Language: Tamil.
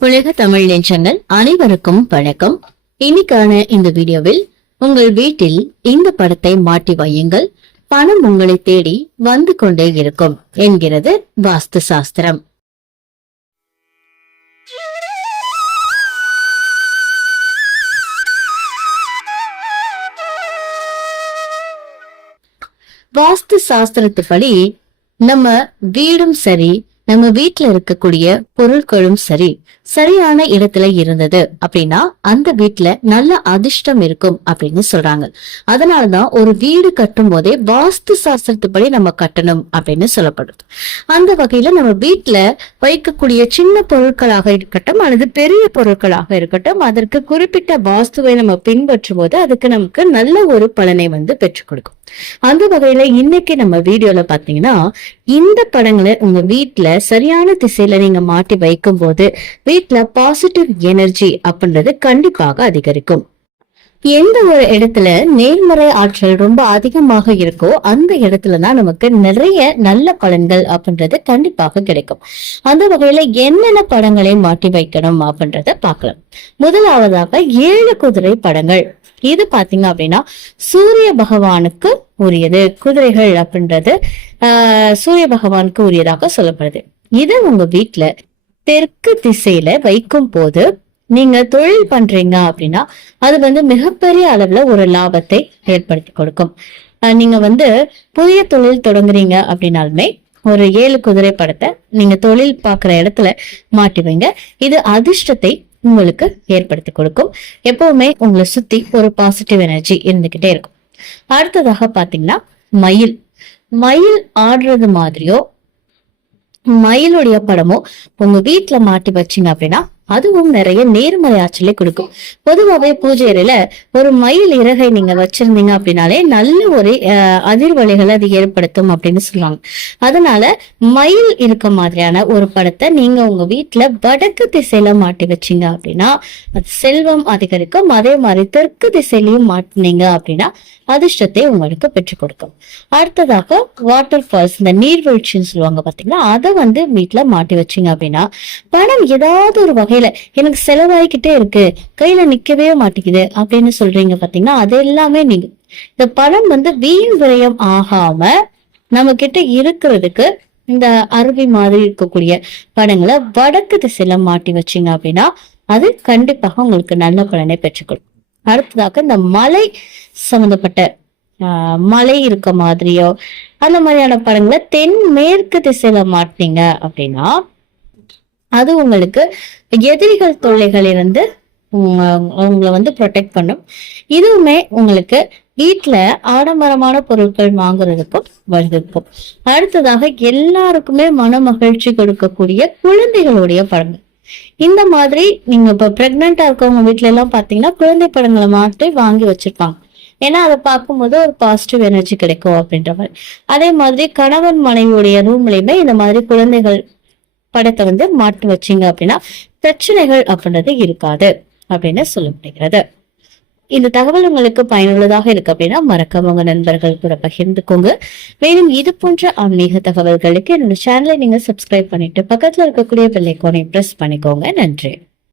உலக தமிழ் நெஞ்சங்கள் அனைவருக்கும் வணக்கம். இன்னைக்கான இந்த வீடியோவில் உங்கள் வீட்டில் இந்த படத்தை மாட்டி வையுங்கள். பணம் உங்களை தேடி வந்து கொண்டே இருக்கும் என்கிறது வாஸ்து சாஸ்திரம். வாஸ்து சாஸ்திரத்துப்படி நம்ம வீடும் சரி நம்ம வீட்டுல இருக்கக்கூடிய பொருட்களும் சரி சரியான இடத்துல இருந்தது அப்படின்னா அந்த வீட்டுல நல்ல அதிர்ஷ்டம் இருக்கும் அப்படின்னு சொல்றாங்க. அதனாலதான் ஒரு வீடு கட்டும் போதே வாஸ்து சாஸ்திரத்துப்படி நம்ம கட்டணும் அப்படின்னு சொல்லப்படுது. அந்த வகையில நம்ம வீட்டுல வைக்கக்கூடிய சின்ன பொருட்களாக இருக்கட்டும் அல்லது பெரிய பொருட்களாக இருக்கட்டும் அதற்கு குறிப்பிட்ட வாஸ்துவை நம்ம பின்பற்றும் போது அதுக்கு நமக்கு நல்ல ஒரு பலனை வந்து பெற்றுக் கொடுக்கும். அந்த வகையில இன்னைக்கு நம்ம வீடியோல பாத்தீங்கன்னா இந்த படங்களை உங்க வீட்டுல சரியான திசையில நீங்க மாட்டி வைக்கும் போது வீட்டுல பாசிட்டிவ் எனர்ஜி அப்படின்றது கண்டிப்பாக அதிகரிக்கும். எந்த ஒரு இடத்துல நேர்மறை ஆற்றல் ரொம்ப அதிகமாக இருக்கோ அந்த இடத்துல தான் நமக்கு நிறைய நல்ல பலன்கள் அப்படின்றது கண்டிப்பாக கிடைக்கும். அந்த வகையில என்னென்ன படங்களை மாட்டி வைக்கணும் அப்படின்றத பார்க்கலாம். முதலாவதாக ஏழு குதிரை படங்கள். இது பாத்தீங்க அப்படின்னா சூரிய பகவானுக்கு உரியது. குதிரைகள் அப்படின்றது ஆஹ் சூரிய பகவானுக்கு உரியதாக சொல்லப்படுது. இது உங்க வீட்டுல தெற்கு திசையில வைக்கும் போது நீங்க தொழில் பண்றீங்க அப்படின்னா அது வந்து மிகப்பெரிய அளவுல ஒரு லாபத்தை ஏற்படுத்தி கொடுக்கும். நீங்க வந்து புதிய தொழில் தொடங்குறீங்க அப்படின்னாலுமே ஒரு ஏழு குதிரை படத்தை நீங்க தொழில் பார்க்குற இடத்துல மாட்டி வைங்க. இது அதிர்ஷ்டத்தை உங்களுக்கு ஏற்படுத்தி கொடுக்கும். எப்பவுமே உங்களை சுத்தி ஒரு பாசிட்டிவ் எனர்ஜி இருந்துகிட்டே இருக்கும். அடுத்ததாக பாத்தீங்கன்னா மயில். மயில் ஆடுறது மாதிரியோ மயிலுடைய படமோ உங்க வீட்டுல மாட்டி வச்சீங்க அப்படின்னா அதுவும் நிறைய நேர்மறை ஆற்றலை கொடுக்கும். பொதுவாகவே பூஜை அறையில ஒரு மயில் இறகை நீங்க வச்சிருந்தீங்க அப்படின்னாலே நல்ல ஒரு அதிர்வலைகளை அது ஏற்படுத்தும் அப்படின்னு சொல்லுவாங்க. அதனால மயில் இருக்க மாதிரியான ஒரு படத்தை நீங்க உங்க வீட்டுல வடக்கு திசையில மாட்டி வச்சீங்க அப்படின்னா அது செல்வம் அதிகரிக்கும். அதே மாதிரி தெற்கு திசையிலையும் மாட்டினீங்க அப்படின்னா அதிர்ஷ்டத்தை உங்களுக்கு பெற்றுக் கொடுக்கும். அடுத்ததாக வாட்டர் ஃபால்ஸ் இந்த நீர்வீழ்ச்சின்னு சொல்லுவாங்க பாத்தீங்கன்னா அதை வந்து வீட்டுல மாட்டி வச்சீங்க அப்படின்னா பணம் ஏதாவது ஒரு வகையில எனக்கு செலவாயிக்கிட்டே இருக்கு. கையில நிக்கவே மாட்டேங்குது அப்படின்னு சொல்றீங்க பாத்தீங்கன்னா அது எல்லாமே நீங்க. இந்த பணம் வந்து வீண் விரயம் ஆகாம நம்ம கிட்ட இருக்கிறதுக்கு இந்த அருவி மாதிரி இருக்கக்கூடிய படங்களை வடக்கு திசையில மாட்டி வச்சீங்க அப்படின்னா அது கண்டிப்பாக உங்களுக்கு நல்ல பலனை பெற்றுக்கொள்ளும். அடுத்ததாக இந்த மலை சம்பந்தப்பட்ட மலை இருக்க மாதிரியோ அந்த மாதிரியான படங்களை தென் மேற்கு திசையில மாட்டினீங்க அப்படின்னா அது உங்களுக்கு எதிரிகள் தொல்லைகள் இருந்து உங்களை வந்து ப்ரொடெக்ட் பண்ணும். இதுவுமே உங்களுக்கு வீட்டில் ஆடம்பரமான பொருட்கள் வாங்குறதுக்கும் வழிவகுக்கும். அடுத்ததாக எல்லாருக்குமே மன மகிழ்ச்சி கொடுக்கக்கூடிய குழந்தைகளுடைய படங்கள். இந்த மாதிரி நீங்க இப்ப பிரெக்னெண்டா இருக்கவங்க வீட்ல எல்லாம் பாத்தீங்கன்னா குழந்தை படங்களை மாற்றி வாங்கி வச்சிருப்பாங்க. ஏன்னா அதை பார்க்கும்போது ஒரு பாசிட்டிவ் எனர்ஜி கிடைக்கும் அப்படின்ற மாதிரி. அதே மாதிரி கணவன் மனைவியுடைய ரூம்லயுமே இந்த மாதிரி குழந்தைகள் படத்தை வந்து மாட்டி வச்சீங்க அப்படின்னா பிரச்சனைகள் அப்படின்றது இருக்காது அப்படின்னு சொல்ல முடிகிறது இந்த தகவல் உங்களுக்கு பயனுள்ளதாக இருக்கு அப்படின்னா மறக்காம உங்க நண்பர்கள் கூட பகிர்ந்துக்கோங்க. மேலும் இது போன்ற ஆன்மீக தகவல்களுக்கு என்னோட சேனலை நீங்க சப்ஸ்கிரைப் பண்ணிட்டு பக்கத்துல இருக்கக்கூடிய பெல் பிரஸ் பண்ணிக்கோங்க. நன்றி.